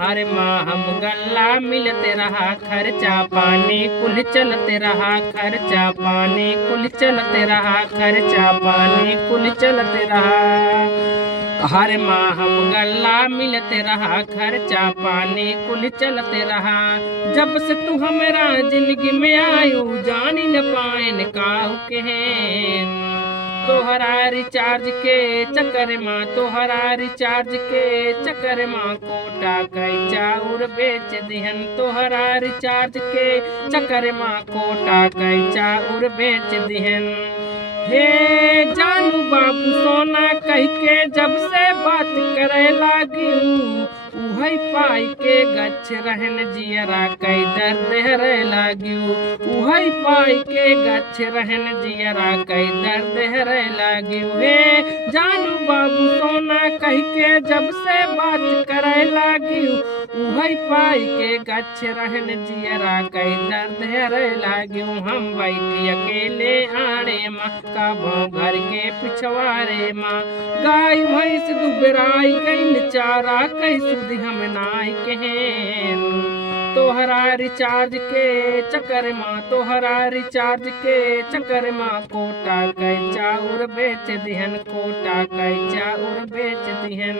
हर माह हम गल्ला मिलते रहा, खर्चा पानी कुल चलते रहा, खर्चा पानी कुल चलते रहा, खर्चा पानी कुल चलते रहा। हर माह हम गल्ला मिलते रहा, खर्चा पानी कुल चलते रहा। जब से तू हमारा जिंदगी में आयु जानी न पाइन काहू के तोहरा रिचार्ज के चक्कर माँ, तोहरा रिचार्ज के चक्कर माँ कोटा कई चाउर बेच दिहन, तोहरा रिचार्ज के चक्कर माँ कोटा कई चाउर बेच दिहन। हे जानू बाबू सोना कह के जब से बात करे लागी, उहई पाई के गच्छ रहन जियरा कई दर्द हरे लागी, उहई पाई के गच्छ रहन जियरा कई दर्द हरे लागी। हे जानू बाबू सोना कह के जब से बात करे लागी, उहई पाई के गच्छ रहन जियरा कई दर्द हरे लागी। हम बैठी अकेले आड़े माँ काबो घर के पिछवाड़े माँ, गाय भैंस दुबराई गई चारा कई सुध हम नाई कहें। तोहरा रिचार्ज के चक्कर माँ, तोहरा रिचार्ज के चक्कर माँ कोटा कई चाउर बेच दिहन, कोटा कई चाउर बेच दिहन।